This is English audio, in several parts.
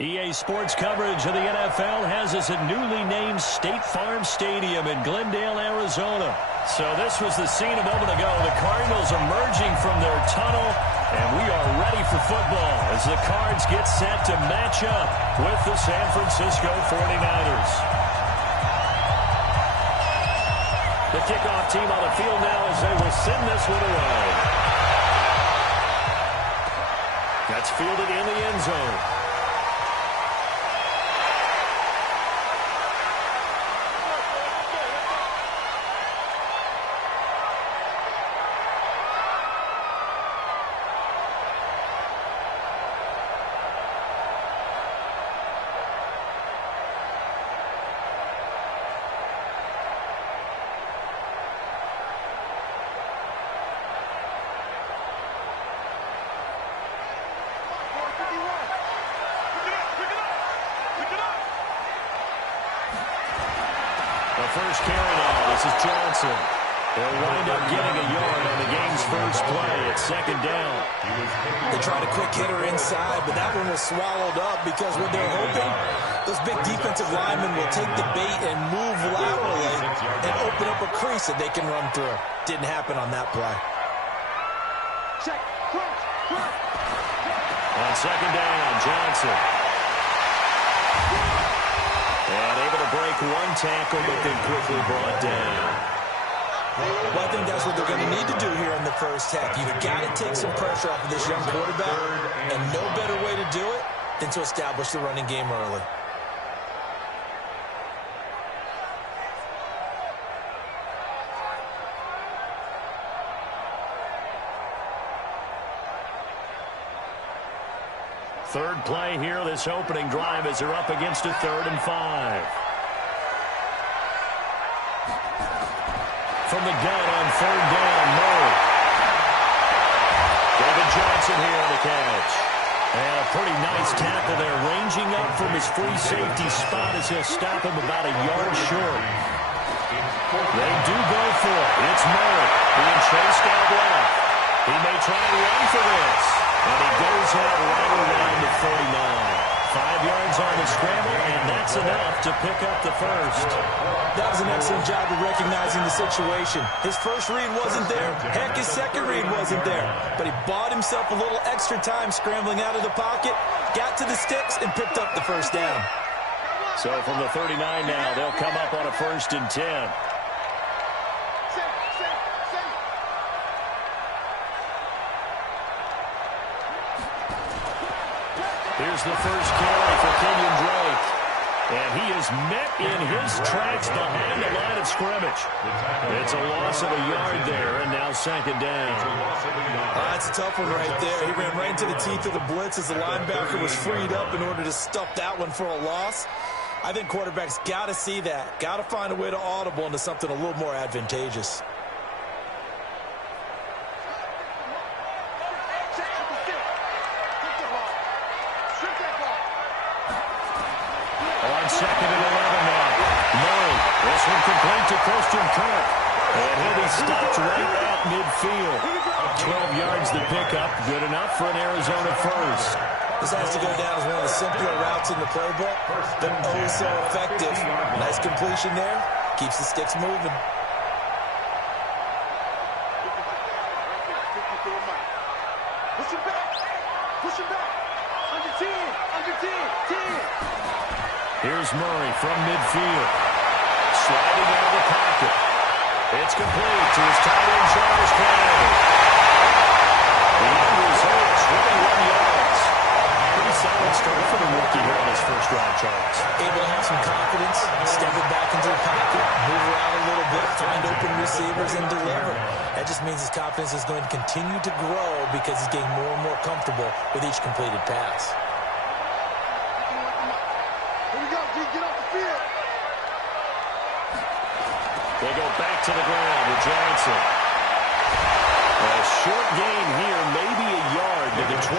EA Sports coverage of the NFL has us at newly named State Farm Stadium in Glendale, Arizona. So this was the scene a moment ago. The Cardinals emerging from their tunnel, and we are ready for football as the Cards get set to match up with the San Francisco 49ers. The kickoff team on the field now as they will send this one away. That's fielded in the end zone. First carry now. This is Johnson. They'll wind up getting a yard on the game's first play. It's second down. They tried a quick hitter inside, but that one was swallowed up because what they're hoping, those big defensive linemen will take the bait and move laterally and open up a crease that they can run through. Didn't happen on that play. On second down, Johnson. And able to break one tackle, but then quickly brought down. Well, I think that's what they're going to need to do here in the first half. You've got to take some pressure off of this young quarterback, and no better way to do it than to establish the running game early. Third play here, this opening drive as they're up against a 3rd and 5. From the gun on 3rd down, Murray. David Johnson here on the catch. And a pretty nice tackle there, ranging up from his free safety spot as he'll stop him about a yard short. They do go for it. It's Murray being chased out left. He may try and run for this. And he goes out right around the 49. 5 yards on the scramble, and that's enough to pick up the first. That was an excellent job of recognizing the situation. His first read wasn't there. Heck, his second read wasn't there. But he bought himself a little extra time scrambling out of the pocket, got to the sticks, and picked up the first down. So from the 39 now, they'll come up on a 1st and 10. Here's the first carry for Kenyon Drake. And he is met in his tracks behind the line of scrimmage. It's a loss of a yard there, and now second down. That's a tough one right there. He ran right into the teeth of the blitz as the linebacker was freed up in order to stuff that one for a loss. I think quarterbacks got to see that. Got to find a way to audible into something a little more advantageous. Second and 11 now. Murray, this one complete to Christian Kirk. And he'll be stopped right at midfield. 12 yards the pickup, good enough for an Arizona first. This has to go down as one of the simpler routes in the playbook, but oh so effective. Nice completion there, keeps the sticks moving. Push him back, under 10, 10. Here's Murray from midfield. Sliding out of the pocket. It's complete to his tight end, Charles Clay. The end result, 21 yards. Pretty solid start for the rookie here on his first drive, Charles. Able to have some confidence, step it back into the pocket, move around a little bit, find open receivers, and deliver. That just means his confidence is going to continue to grow because he's getting more and more comfortable with each completed pass. They go back to the ground with Johnson. A short gain here, maybe a yard to the 29.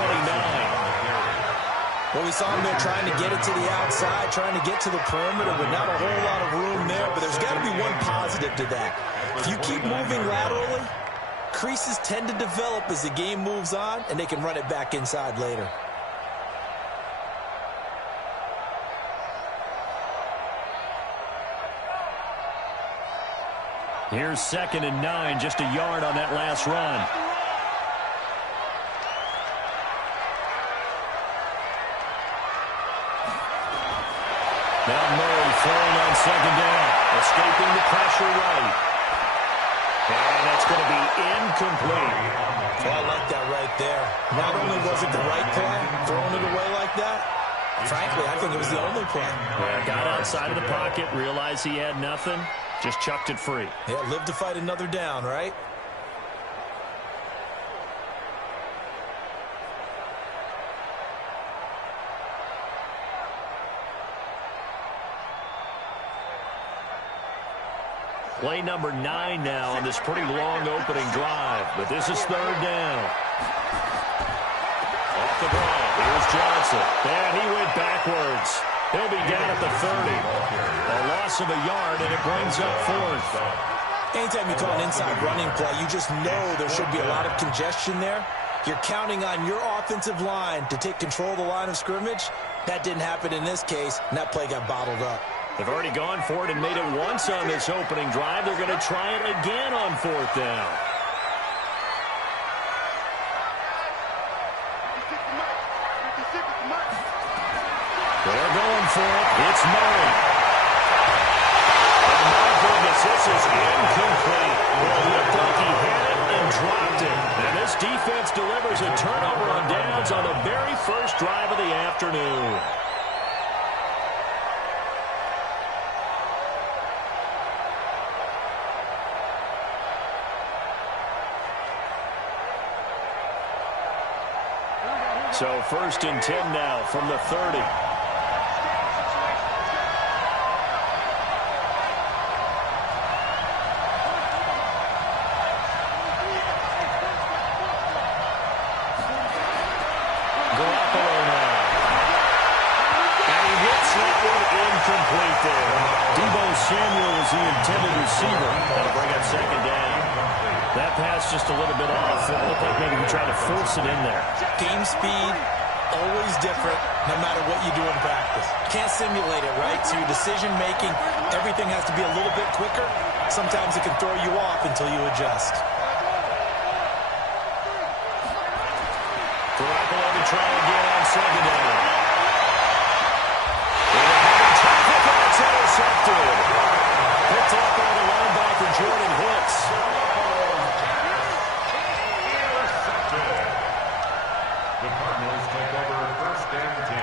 Well, we saw him there trying to get it to the outside, trying to get to the perimeter, but not a whole lot of room there. But there's got to be one positive to that. If you keep moving laterally, creases tend to develop as the game moves on, and they can run it back inside later. Here's 2nd and 9, just a yard on that last run. Now Murray throwing on 2nd down, escaping the pressure right. And that's going to be incomplete. Well, I like that right there. Not only was it the right play, throwing it away like that, frankly, I think it was the only play. Yeah, got outside of the pocket, realized he had nothing, just chucked it free. Yeah, live to fight another down, right? Play number 9 now on this pretty long opening drive, but this is 3rd down. Off the draw, here's Johnson. And he went backwards. He'll be down at the 30. A loss of a yard, and it brings up 4th. Anytime you call an inside running play, you just know there should be a lot of congestion there. You're counting on your offensive line to take control of the line of scrimmage. That didn't happen in this case, and that play got bottled up. They've already gone for it and made it once on this opening drive. They're going to try it again on 4th down. They're going for it. It's Murray. And my goodness, this is incomplete. Well, it looked like he had it and dropped it. And this defense delivers a turnover on downs on the very first drive of the afternoon. So 1st and 10 now from the 30. Garoppolo now. And he hits that one incomplete there. Deebo Samuel is the intended receiver. That'll bring up 2nd down. That pass just a little bit off. It looked like maybe he tried to force it in there. Game speed, always different, no matter what you do in practice. Can't simulate it, right? So your decision-making, everything has to be a little bit quicker. Sometimes it can throw you off until you adjust. Garoppolo to try again on 2nd down. And a heavy traffic, and it's intercepted. Picked up by the linebacker, Jordan Hicks. The Cardinals take over 1st and 10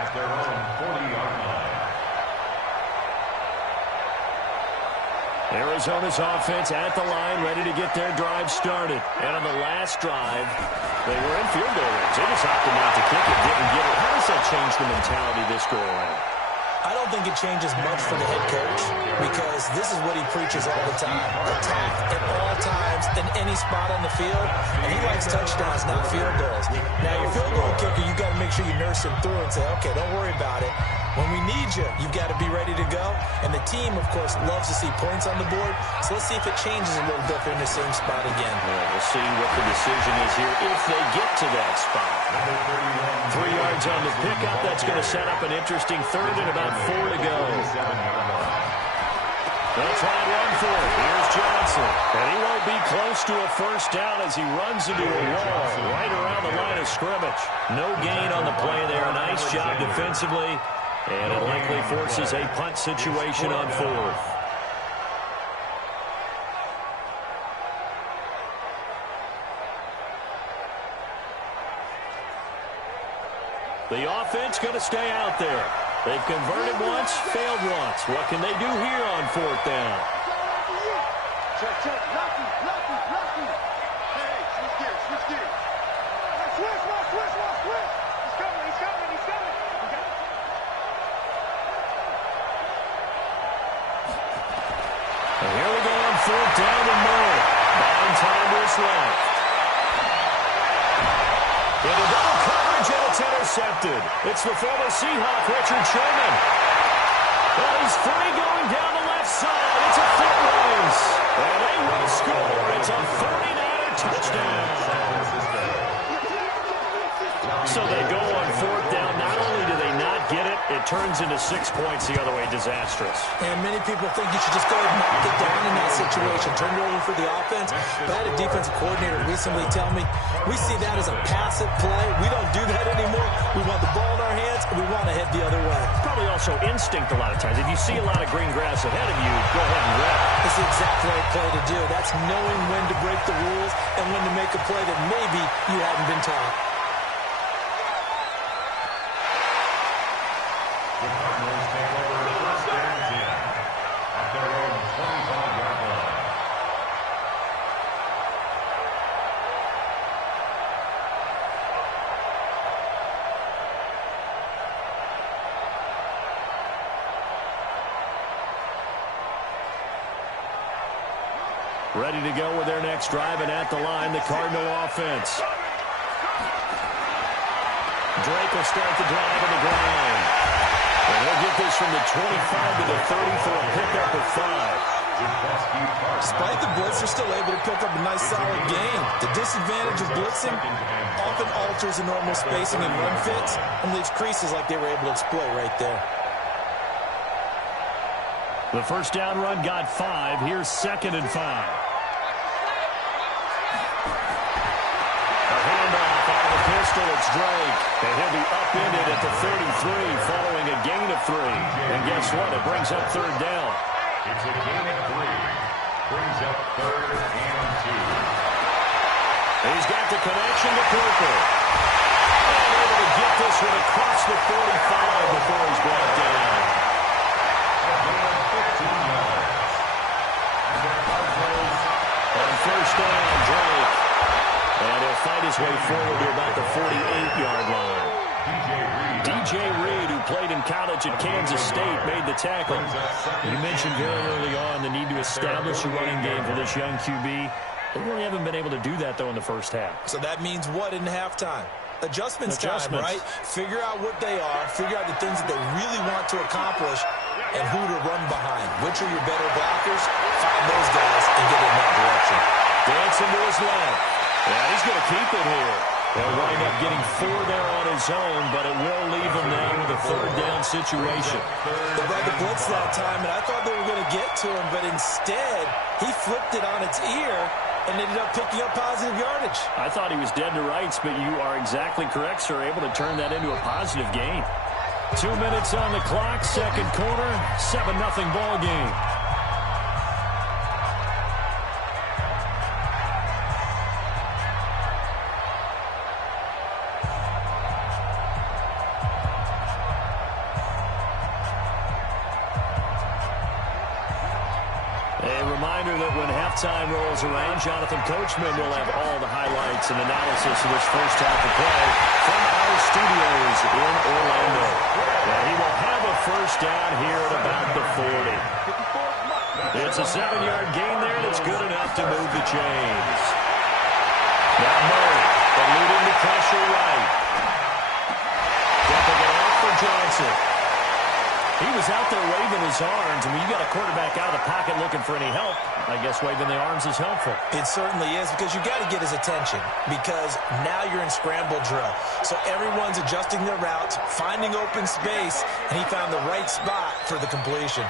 at their own 40-yard line. Arizona's offense at the line, ready to get their drive started. And on the last drive, they were in field goal range. They just opted not to kick it, didn't get it. How does that change the mentality this go around? I don't think it changes much for the head coach because this is what he preaches all the time. Attack at all times in any spot on the field. And he likes touchdowns, not field goals. Now, your field goal kicker, you've got to make sure you nurse him through and say, okay, don't worry about it. When we need you, you've got to be ready to go. And the team, of course, loves to see points on the board. So let's see if it changes a little bit if they're in the same spot again. Well, we'll see what the decision is here if they get to that spot. 3 yards on the pickup. That's going to set up an interesting 3rd and about 4 to go. They'll try and run for it. Here's Johnson. And he won't be close to a 1st down as he runs into a wall right around the line of scrimmage. No gain on the play there. Nice job defensively. And it likely forces a punt situation on 4th. The offense going to stay out there. They've converted once, failed once. What can they do here on 4th down? Check, check. Lucky. Hey, switch gears. Switch. He's coming. And here we go on 4th down and more. Buying time is left. Into double coverage, and it's intercepted. It's the former Seahawk, Richard Sherman. Well, he's free going down the left side. It's a foot race. And they will score. It's a 49er touchdown. So they go on 4th down. Not only do they not get it, it turns into 6 points the other way, disastrous. And many people think you should just go ahead and knock it down in that situation, turn it over for the offense. But I had a defensive coordinator recently tell me, we see that as a passive play. We don't do that anymore. We want the ball in our hands, and we want to head the other way. It's probably also instinct a lot of times. If you see a lot of green grass ahead of you, go ahead and grab it. It's the exact right play to do. That's knowing when to break the rules and when to make a play that maybe you hadn't been taught. The Cardinals take over first and 10 at their own 25-yard line. Ready to go with their next drive, and at the line, the Cardinal offense. Drake will start the drive on the ground. And he'll get this from the 25 to the 30 for a pickup of 5. Despite the blitz, they're still able to pick up a nice solid gain. The disadvantage of blitzing often alters the normal spacing and run fits and leaves creases like they were able to exploit right there. The first down run got 5. Here's 2nd and 5. Pistol, it's Drake, and he'll be upended at the 33 following a gain of 3. And guess what? It brings up 3rd down. It's a gain of 3. Brings up 3rd and 2. He's got the connection to Cooper. And able to get this one across the 45 before he's brought down. A gain of 15 yards. And the Cardinals on first down, Drake. And he'll fight his way forward to about the 48-yard line. DJ Reed, who played in college at Kansas State, made the tackle. You mentioned very early on the need to establish a running game for this young QB. They really haven't been able to do that, though, in the first half. So that means what in halftime? Adjustments time, right? Figure out what they are, figure out the things that they really want to accomplish, and who to run behind. Which are your better blockers? Find those guys and get in that direction. Dancing to his left. Yeah, he's going to keep it here. He'll wind up getting 4 there on his own, but it will leave him now with a 3rd down situation. They brought the blitz that time, and I thought they were going to get to him, but instead, he flipped it on its ear and ended up picking up positive yardage. I thought he was dead to rights, but you are exactly correct, sir, able to turn that into a positive gain. 2 minutes on the clock, 2nd quarter, 7-0 ball game. That when halftime rolls around, Jonathan Coachman will have all the highlights and analysis of this first half of play from our studios in Orlando. And he will have a first down here at about the 40. It's a 7-yard gain there that's good enough to move the chains. Now Murray, eluding the pressure right. Dumping it off for Johnson. He was out there waving his arms, and when you got a quarterback out of the pocket looking for any help, I guess waving the arms is helpful. It certainly is, because you got to get his attention, because now you're in scramble drill. So everyone's adjusting their routes, finding open space, and he found the right spot for the completion.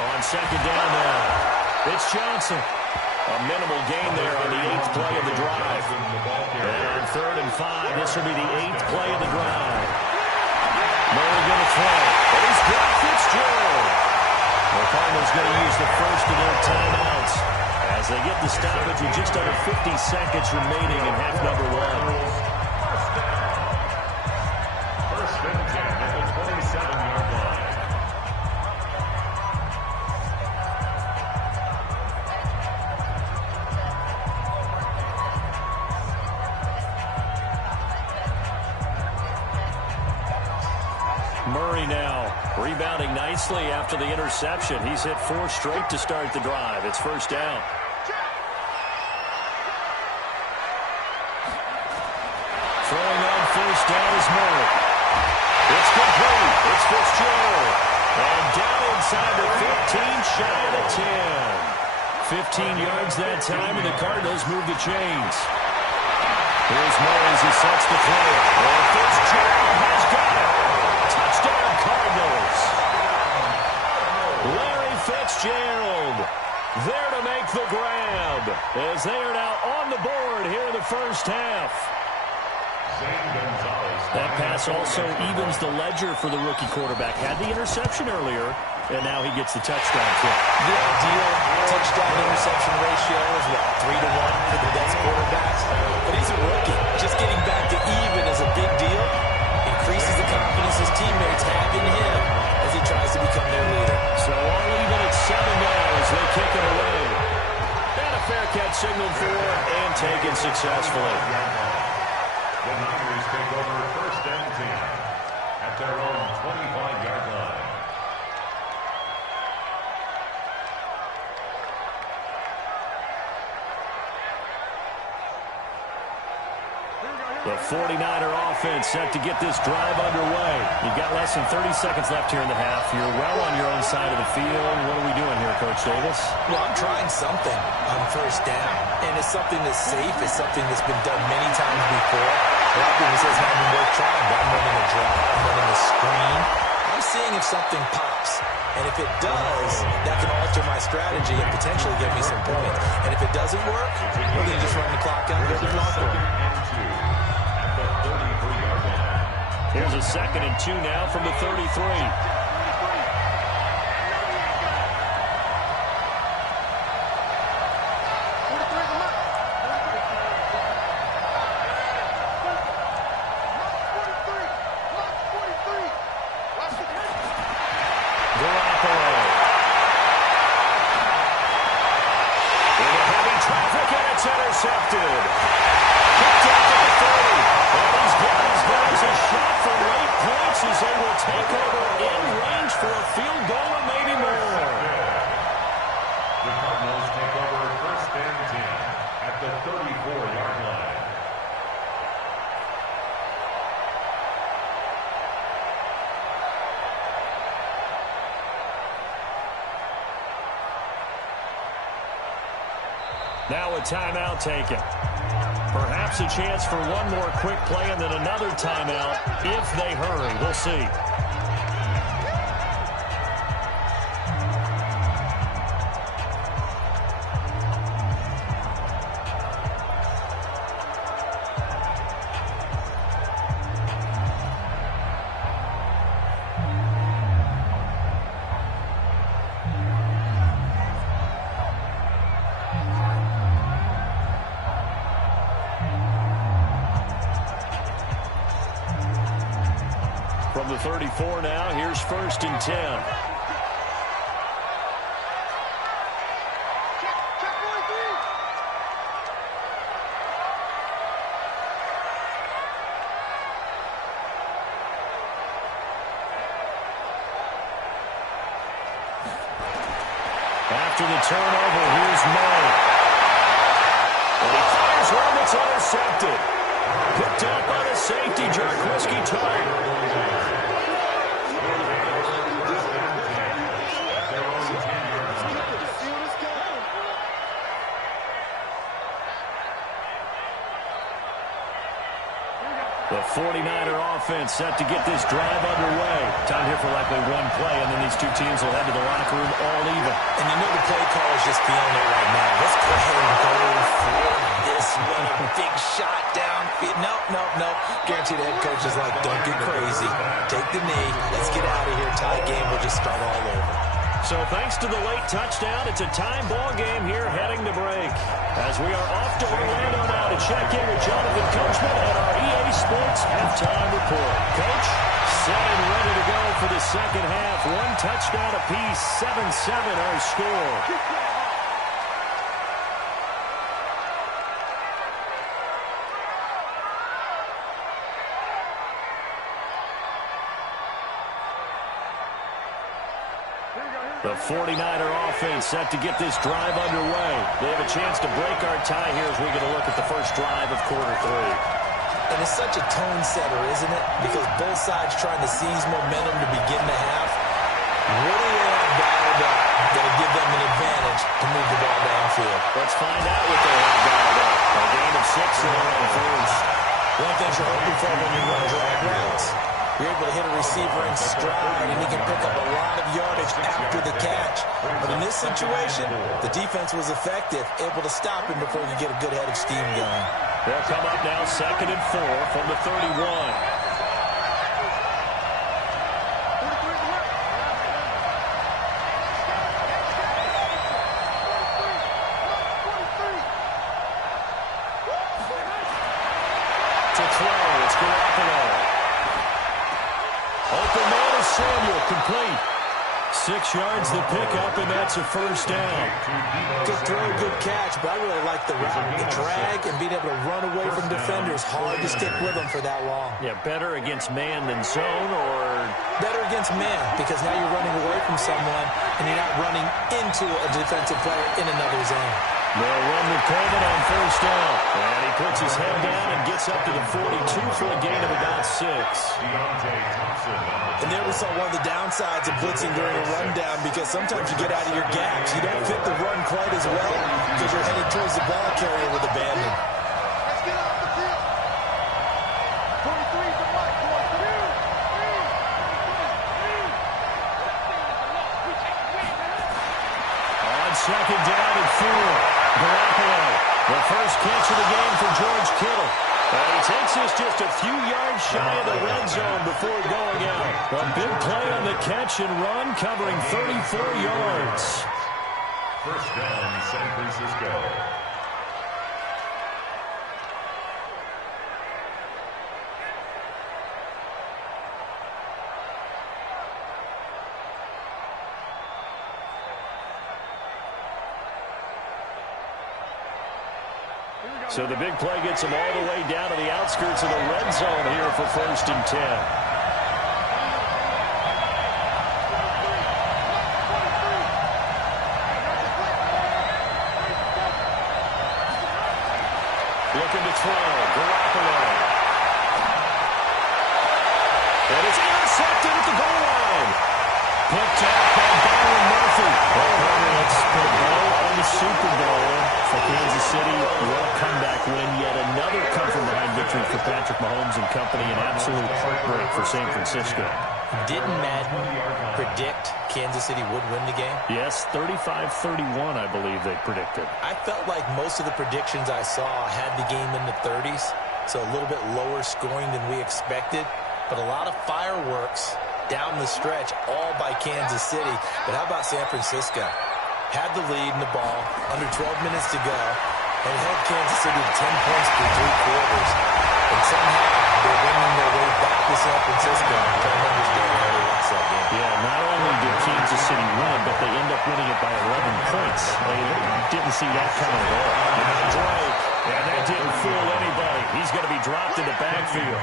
On 2nd down now, it's Johnson. A minimal gain there on the 8th play of the drive. And on 3rd and 5, this will be the 8th play of the drive. Murray going to throw. And he's got Fitzgerald. The Cardinals going to use the first of their timeouts as they get the stoppage with just under 50 seconds remaining in half number 1. First and 10 at the 27-yard line. Murray now rebounding nicely after the interception. He's hit 4 straight to start the drive. It's first down. Throwing on first down is Murray. It's complete. It's Fitzgerald. And down inside the 15, shy of the 10. 15 yards that time, and the Cardinals move the chains. Here's Murray as he sets the play. And Fitzgerald has got it. Touchdown, Cardinals. Larry Fitzgerald there to make the grab as they are now on the board here in the first half. That pass also evens the ledger for the rookie quarterback. Had the interception earlier, and now he gets the touchdown kick. The ideal touchdown-interception ratio is, what, 3-1 for the best quarterbacks? But he's a rookie. Just getting back to even is a big deal. Increases the confidence his teammates have in him as he tries to become their leader. So all even at 7 now as they kick it away. And a fair catch signaled for and taken successfully. The Niners take over first and 10 at their own 25-yard line. The 49er offense set to get this drive underway. You've got less than 30 seconds left here in the half. You're well on your own side of the field. What are we doing here, Coach Davis? Well, I'm trying something on first down, and it's something that's safe. It's something that's been done many times before. A lot of people say it's not even worth trying, but I'm running a draw. I'm running a screen. I'm seeing if something pops. And if it does, that can alter my strategy and potentially get me some points. And if it doesn't work, we're going to just run the clock out and go to the locker room. Here's a 2nd and 2 now from the 33. Intercepted. Picked up at the 30. And he's got his guys a shot for late points as they will take over in range for a field goal or maybe more. The Cardinals take over first and 10 at the 34-yard line. Now a timeout taken. Perhaps a chance for one more quick play and then another timeout if they hurry. We'll see. From the 34 now, here's 1st and 10. After the turnover, here's Murray. And he fires one that's intercepted. Picked up by the safety, Jarquiski Tartt. The 49er offense set to get this drive underway. Time here for likely one play, and then these two teams will head to the locker room all even. And you know the play call is just feeling it right now. Let's go ahead and go for this one. A big shot down. No. Guaranteed the head coach is like, don't get crazy. Take the knee. Let's get out of here. Tie game. We'll just start all over. So thanks to the late touchdown, it's a time ball game here heading to break. As we are off to Orlando now to check in with Jonathan Coachman at our EA Sports halftime report. Coach, set and ready to go for the second half. One touchdown apiece, 7-7 our score. The 49er offense set to get this drive underway. They have a chance to break our tie here as we get a look at the first drive of quarter 3. And it's such a tone setter, isn't it? Because both sides trying to seize momentum to begin the half. What do they have battled up. Going to give them an advantage to move the ball downfield. Let's find out what they have dialed up. A gain of 6 there on first. One thing you're hoping for when you run drag routes, you're able to hit a receiver in stride, and he can pick up a lot of yardage after the catch. But in this situation, the defense was effective, able to stop him before he could get a good head of steam going. They'll come up now 2nd and 4 from the 31. To throw, it's Garoppolo. Open man is Samuel, complete. 6 yards the pickup, and that's a first down. Good throw, good catch, but I really like the route, the drag, and being able to run away from defenders. Hard to stick with them for that long. Yeah, better against man than zone, or... Better against man, because now you're running away from someone, and you're not running into a defensive player in another zone. They'll run with Coleman on first down. And he puts his head down and gets up to the 42 for a gain of about 6. And there we saw one of the downsides of blitzing during a rundown, because sometimes you get out of your gaps. You don't fit the run quite as well because you're headed towards the ball carrier with abandon. Let's get off the field. 23 to Mike. On 2nd down and 4. Garoppolo, the first catch of the game for George Kittle. He takes us just a few yards shy of the red zone before going out. A big play on the catch and run, covering 34 yards. First down, San Francisco. So the big play gets them all the way down to the outskirts of the red zone here for 1st and 10. Looking to throw, Garoppolo. And it's intercepted at the goal line. Picked up by Byron Murphy. Let's put a bow on the Super Bowl for Kansas City. What a comeback win. Yet another come-from-behind victory for Patrick Mahomes and company. An absolute heartbreak for San Francisco. Didn't Madden predict Kansas City would win the game? Yes, 35-31, I believe they predicted. I felt like most of the predictions I saw had the game in the 30s, so a little bit lower scoring than we expected, but a lot of fireworks down the stretch, all by Kansas City. But how about San Francisco? Had the lead in the ball, under 12 minutes to go, and held Kansas City to 10 points through 3 quarters. And somehow they're winning their way back to San Francisco. I'm trying to understand how they lost that game. Yeah, not only did Kansas City win, but they end up winning it by 11 points. They didn't see that coming at all. Drake, and that didn't fool anybody. He's going to be dropped in the backfield.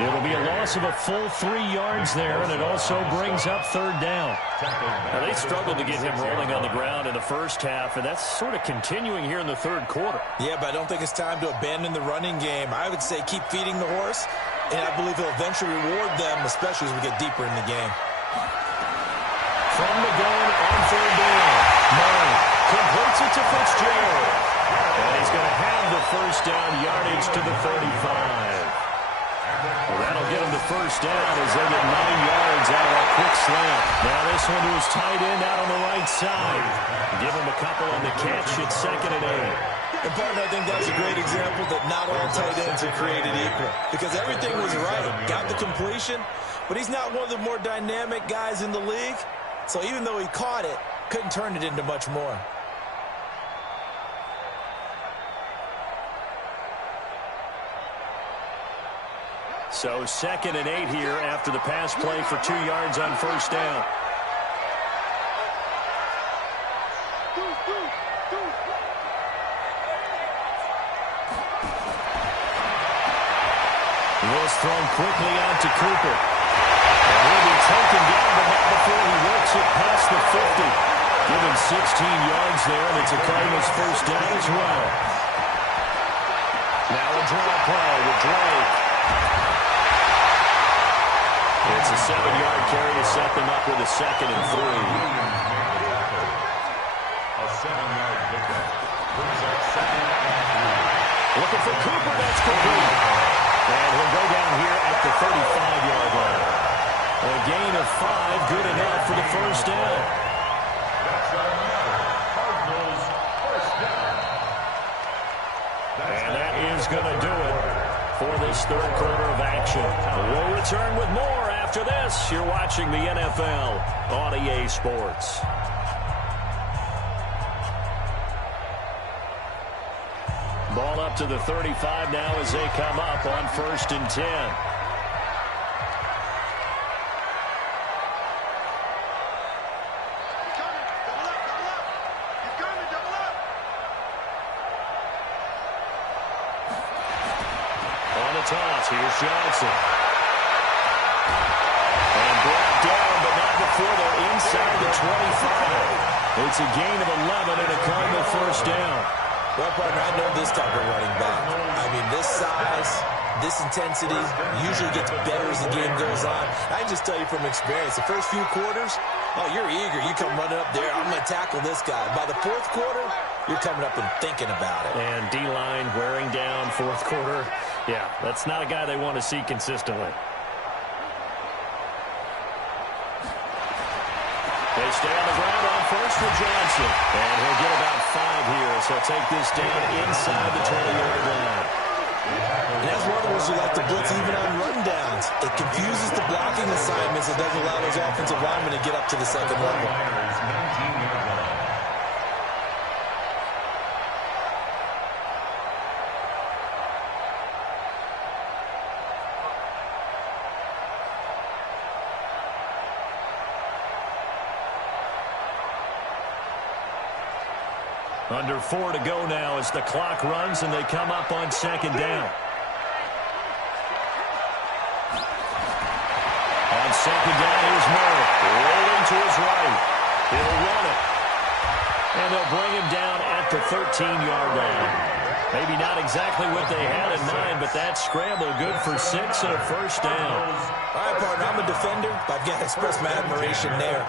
It'll be a loss of a full 3 yards there, and it also brings up 3rd down. Now, they struggled to get him rolling on the ground in the first half, and that's sort of continuing here in the 3rd quarter. Yeah, but I don't think it's time to abandon the running game. I would say keep feeding the horse, and I believe he'll eventually reward them, especially as we get deeper in the game. From the gun on 3rd down, Murray completes it to Fitzgerald. And he's going to have the first down yardage to the 35. Well, that'll get him the first down as they get 9 yards out of that quick slant. Now this one to his tight end out on the right side. Give him a couple on the catch at 2nd and 8. And partner, I think that's a great example that not all tight ends are created equal, because everything was right. Got the completion, but he's not one of the more dynamic guys in the league. So even though he caught it, couldn't turn it into much more. So 2nd and 8 here after the pass play for 2 yards on first down. This thrown quickly out to Cooper. And he'll be taken down, but not before he works it past the 50. Given 16 yards there, and it's a Cardinals first down as well. Now a draw play with Drake. It's a 7-yard carry to set them up with a 2nd and 3. 7-yard pickup. Brings up 2nd and 3. Looking for Cooper. That's complete. And he'll go down here at the 35-yard line. A gain of 5, good enough for the first down. That's another Cardinals first down. And that is going to do it for this third quarter of action. We'll return with more after this. You're watching the NFL on EA Sports. Ball up to the 35 now as they come up on 1st and 10. On the toss, here's Johnson. And brought down, but not before they're inside the 25. It's a gain of 11 and a Cardinal first down. Well, partner, I know this type of running back. I mean, this size, this intensity usually gets better as the game goes on. I can just tell you from experience, the first few quarters, oh, you're eager. You come running up there, I'm going to tackle this guy. By the fourth quarter, you're coming up and thinking about it. And D-line wearing down fourth quarter. Yeah, that's not a guy they want to see consistently. They stay on the ground on first for Johnson. And he'll get about 5 here, so he'll take this down inside the 20-yard line. And as runners, you like to blitz even on rundowns. It confuses the blocking assignments. It doesn't allow those offensive linemen to get up to the second level. 19-yard line. Under 4 to go now as the clock runs and they come up on 2nd down. On 2nd down, here's Murray. Rolling to his right. He'll run it. And they'll bring him down at the 13-yard line. Maybe not exactly what they had in mind, but that scramble good for 6 and a first down. All right, partner, I'm a defender, but I've got to express my admiration there.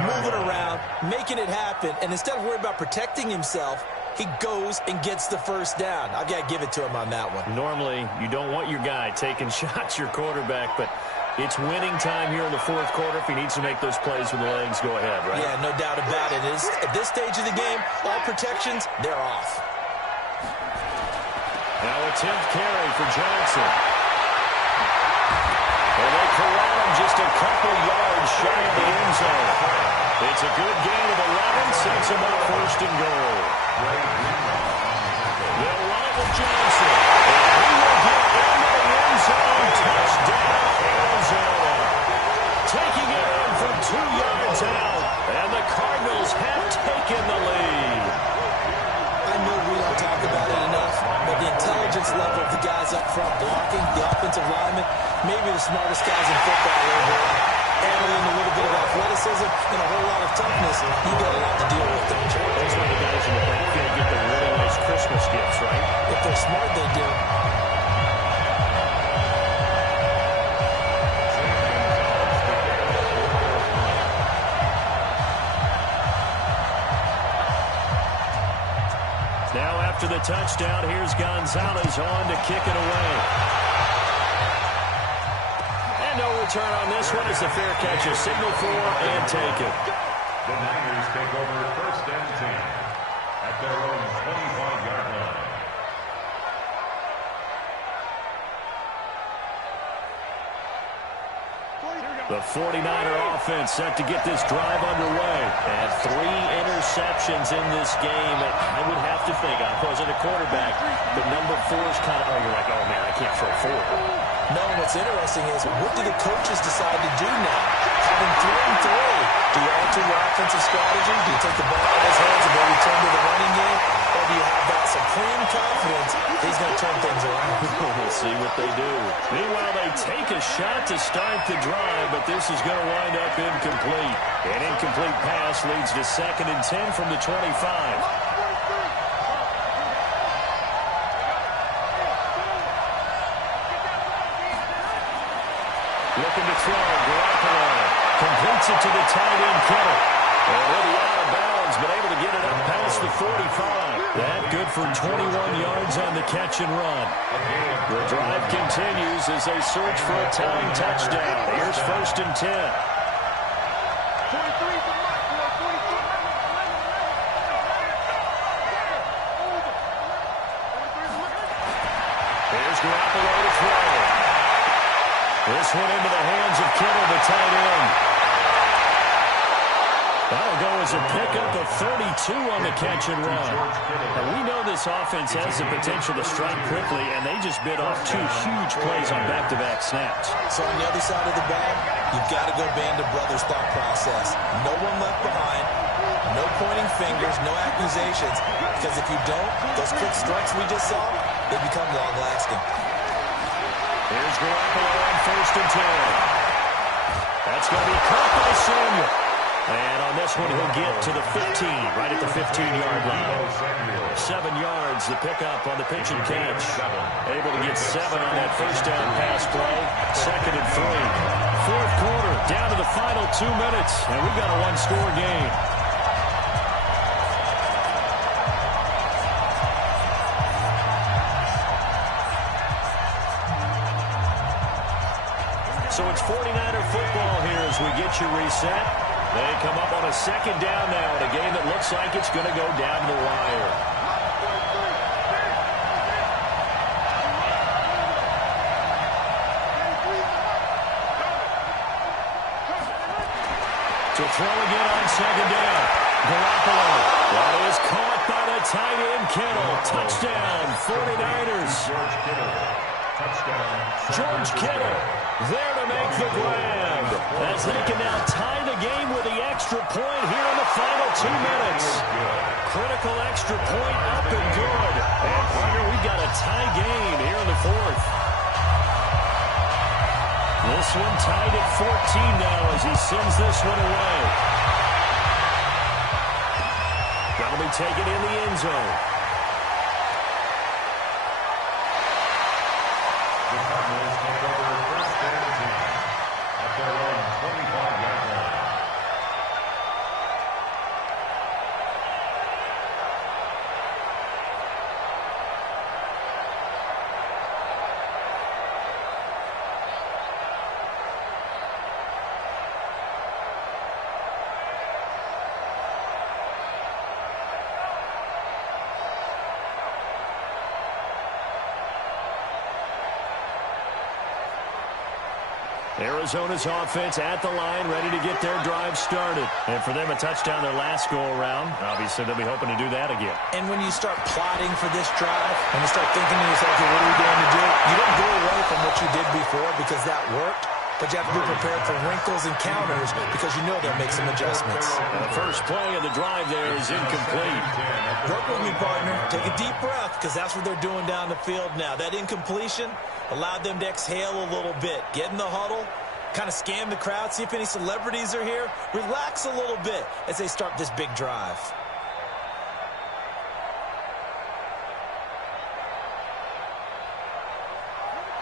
Moving around, making it happen, and instead of worrying about protecting himself, he goes and gets the first down. I've got to give it to him on that one. Normally, you don't want your guy taking shots, your quarterback, but it's winning time here in the fourth quarter. If he needs to make those plays with the legs, go ahead, right? Yeah, no doubt about it. At this stage of the game, all protections, they're off. Now a 10th carry for Johnson. And they corral him just a couple yards shy of the end zone. It's a good gain of 11, sets him up 1st and goal. They'll run it with Johnson. And he will get into the end zone. Touchdown, Arizona. Taking it in from 2 yards out. And the Cardinals have taken the lead. I know we don't talk about it enough, but the intelligence level of the guys up front blocking, the offensive linemen, maybe the smartest guys in football overall. Adding a little bit of athleticism and a whole lot of toughness, you got a lot to deal with, don't you? Those are the guys in the backfield get the really nice Christmas gifts, right? If they're smart, they do. Now after the touchdown, here's Gonzalez on to kick it away. And no return on this one as the fair catch is signaled for and taken. The Niners take over 1st and 10 at their own 25-yard line. The 49er offense set to get this drive underway. And 3 interceptions in this game. I would have to think, I wasn't a quarterback, but number 4 is kind of, you're like, oh man, I can't throw 4. No, what's interesting is, what do the coaches decide to do now? Having thrown 3, do you alter your offensive strategy? Do you take the ball out of his hands and go return to the running game? Or do you have that supreme confidence he's going to turn things around? We'll see what they do. Meanwhile, they take a shot to start the drive, but this is going to wind up incomplete. An incomplete pass leads to 2nd and 10 from the 25. Looking to throw, Garoppolo completes it to the tight end, Kittle. And he'll be out of bounds been able to get it up past the 45. That good for 21 yards on the catch and run. The drive continues as they search for a tying touchdown. Here's 1st and 10. 43 is the mark, boy. 43. Here's Garoppolo to throw. This one into the hands of Kittle, the tight end. That'll go as a pickup of 32 on the catch and run. Now, we know this offense has the potential to strike quickly, and they just bit off 2 huge plays on back-to-back snaps. So on the other side of the ball, you've got to go band of brothers thought process. No one left behind, no pointing fingers, no accusations, because if you don't, those quick strikes we just saw, they become long-lasting. Here's Garoppolo on 1st and 10. That's going to be caught by Samuel. And on this one, he'll get to the 15, right at the 15-yard line. 7 yards, the pickup on the pitch and catch. Able to get 7 on that first down pass play. 2nd and 3. 4th quarter, down to the final 2 minutes, and we've got a one-score game. So it's 49er football here as we get you reset. They come up on a 2nd down now in a game that looks like it's going to go down the wire. To throw again on 2nd down. Garoppolo. That is caught by the tight end, Kittle. Touchdown, 49ers. George Kittle there to make the grab, as they can now tie the game with the extra point here in the final 2 minutes. Critical extra point up and good. And partner, we've got a tie game here in the 4th. This one tied at 14 now as he sends this one away. That'll be taken in the end zone. Arizona's offense at the line, ready to get their drive started. And for them, a touchdown their last go-around. Obviously, they'll be hoping to do that again. And when you start plotting for this drive, and you start thinking to yourself, okay, what are we going to do? You don't go away from what you did before because that worked, but you have to be prepared for wrinkles and counters because you know they'll make some adjustments. And the first play of the drive there is incomplete. Work with me, partner. Take a deep breath because that's what they're doing down the field now. That incompletion allowed them to exhale a little bit. Get in the huddle, kind of scan the crowd, see if any celebrities are here. Relax a little bit as they start this big drive.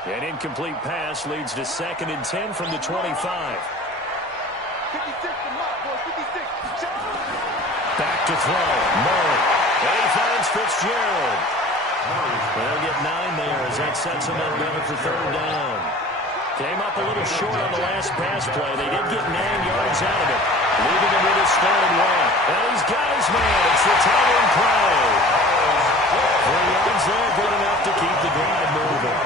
An incomplete pass leads to 2nd and 10 from the 25. 56 to mark, boy. 56. Back to throw. Murray. And he finds Fitzgerald. They'll get 9 there as that sets him up better for 3rd down. Came up a little short on the last pass play. They did get 9 yards out of it, leaving him with his 3rd and 1. And he's got his man. It's the tight end play. 3 yards there, good enough to keep the drive moving.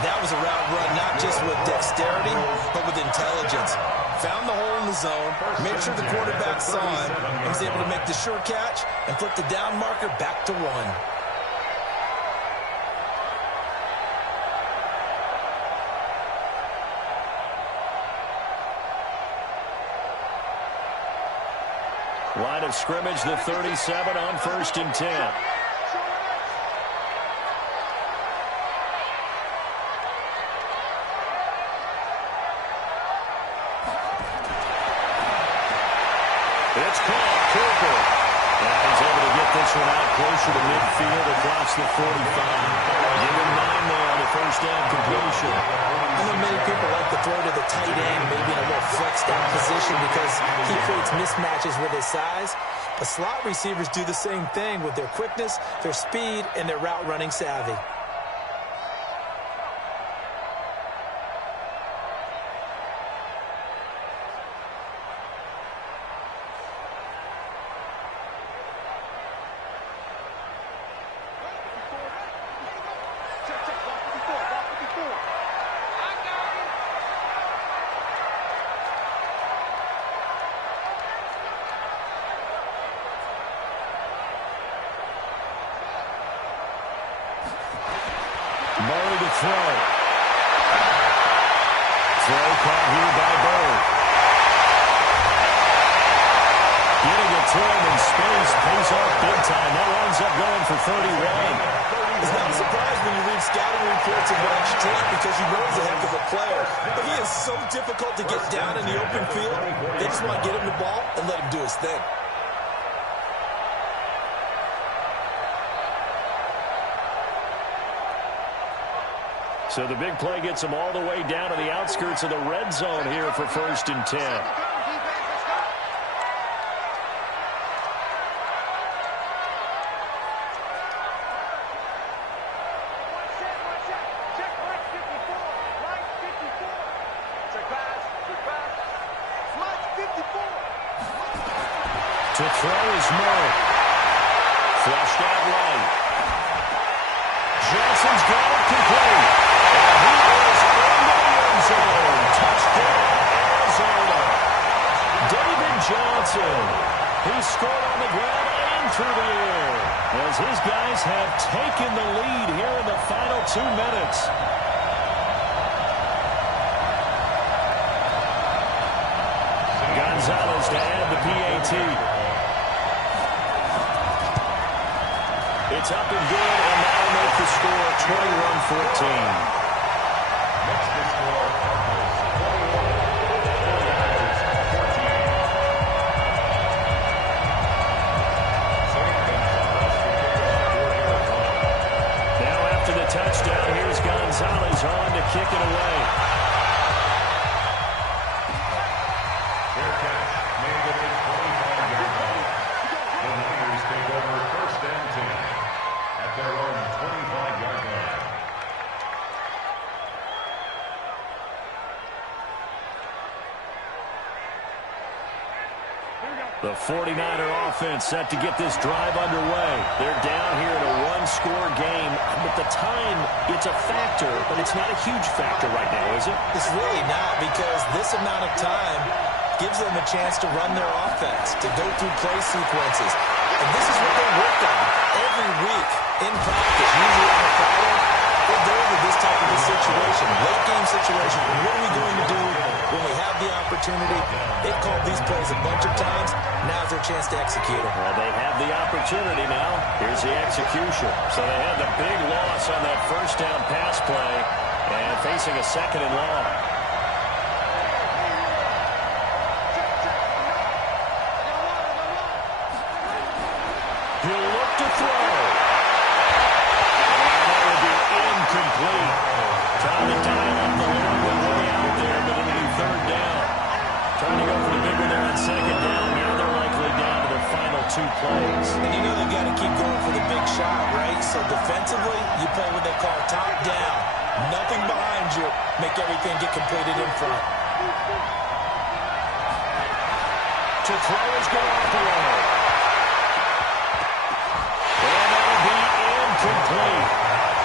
That was a route run, not just with dexterity, but with intelligence. Found the hole in the zone, made sure the quarterback saw him, and was able to make the sure catch and flip the down marker back to 1. Line of scrimmage, the 37 on 1st and 10. It's caught. Cooper. And he's able to get this one out closer to midfield across the 45. Give him 9 there on the first down completion. I know many people like the throw to the tight end, maybe in a little flexed out position because he creates mismatches with his size. But slot receivers do the same thing with their quickness, their speed, and their route running savvy. Murray to throw. Throw caught here by Bird. Getting it to him in space pays off big time. That winds up going for 31. It's not a surprise when you read scouting reports and watch tape because you know he's a heck of a player. But he is so difficult to get down in the open field. They just want to get him the ball and let him do his thing. So the big play gets him all the way down to the outskirts of the red zone here for 1st and 10. To throw is Murray. Flushed out right. Johnson's got it complete. And he is into the end zone. Touchdown, Arizona. David Johnson. He scored on the ground and through the air as his guys have taken the lead here in the final 2 minutes. Gonzalez to add the PAT. It's up and good, and that'll make the score 21-14. Makes the score Cardinals 21. Now after the touchdown, here's Gonzalez on to kick it away. Fair catch made at the 25-yard line. The Niners take over 1st and 10 at their own 25-yard line. The 49er offense set to get this drive underway. They're down here in a one-score game, but the time, it's a factor, but it's not a huge factor right now, is it? It's really not, because this amount of time gives them a chance to run their offense, to go through play sequences. And this is what they work on every week in practice, usually on a Friday. They're there with this type of a situation, late game situation. What are we going to do when we have the opportunity? They've called these plays a bunch of times. Now's their chance to execute them. Well, they have the opportunity now. Here's the execution. So they had the big loss on that 1st down pass play and facing a 2nd and long. He'll look to throw. And that will be incomplete. Trying to dial up the long one way out there, but it'll be 3rd down. Trying to go for the big one there on 2nd down. Now they're likely down to their final 2 plays. And you know they've got to keep going for the big shot, right? So defensively, you play what they call top down. Nothing behind you. Make everything get completed in front. To throw is Garoppolo. And that'll be incomplete.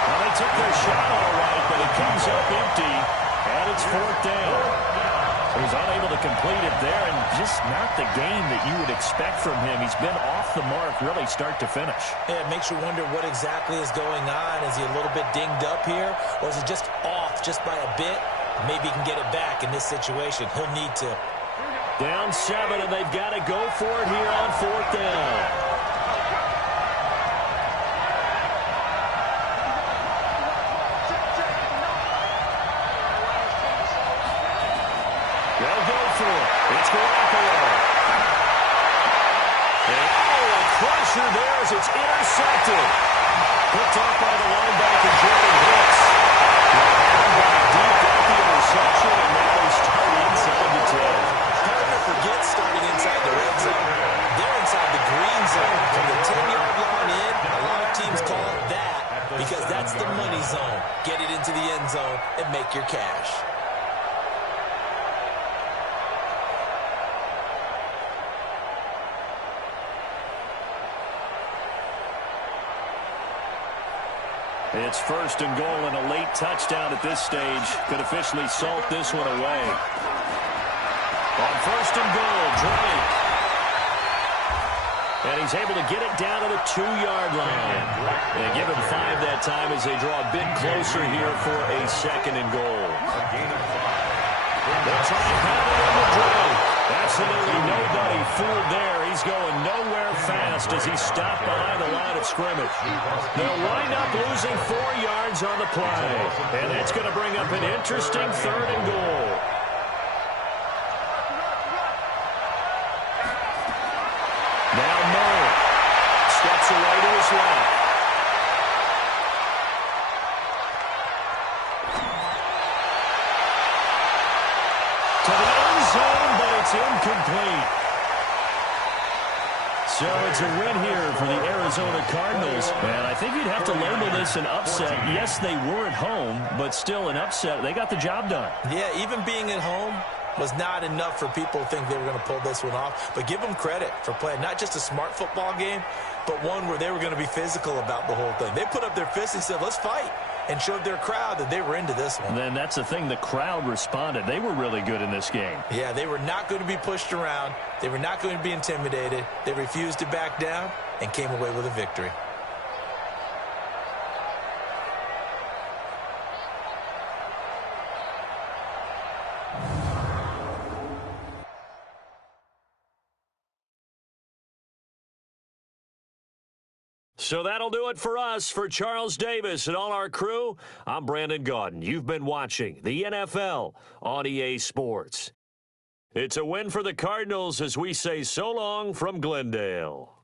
Well, they took their shot all right, but it comes up empty, and it's 4th down. So he's unable to complete it there, and just not the game that you would expect from him. He's been off the mark really start to finish. Yeah, it makes you wonder what exactly is going on. Is he a little bit dinged up here, or is he just off just by a bit? Maybe he can get it back in this situation. He'll need to. Down 7, and they've got to go for it here on 4th down. They'll go for it. It's Garoppolo. And a crusher there as it's intercepted. Picked off by the linebacker, Jordan Hicks. Back deep, got the interception, and now It's first and goal, and a late touchdown at this stage could officially salt this one away. On first and goal, Drake. And he's able to get it down to the 2-yard line. And give him 5 that time as they draw a bit closer here for a second and goal. They'll try and pound it into Drake. Absolutely nobody fooled there. He's going nowhere fast as he's stopped behind the line of scrimmage. They'll wind up losing 4 yards on the play. And that's going to bring up an interesting third and goal. Now Murray steps away to his left. To the end zone, but it's incomplete. So it's a win here for the Arizona Cardinals. And I think you'd have to label this an upset. Yes, they were at home, but still an upset. They got the job done. Yeah, even being at home was not enough for people to think they were going to pull this one off. But give them credit for playing not just a smart football game, but one where they were going to be physical about the whole thing. They put up their fists and said, let's fight, and showed their crowd that they were into this one. And then that's the thing, the crowd responded. They were really good in this game. Yeah, they were not going to be pushed around. They were not going to be intimidated. They refused to back down and came away with a victory. So that'll do it for us. For Charles Davis and all our crew, I'm Brandon Gaudin. You've been watching the NFL on EA Sports. It's a win for the Cardinals as we say so long from Glendale.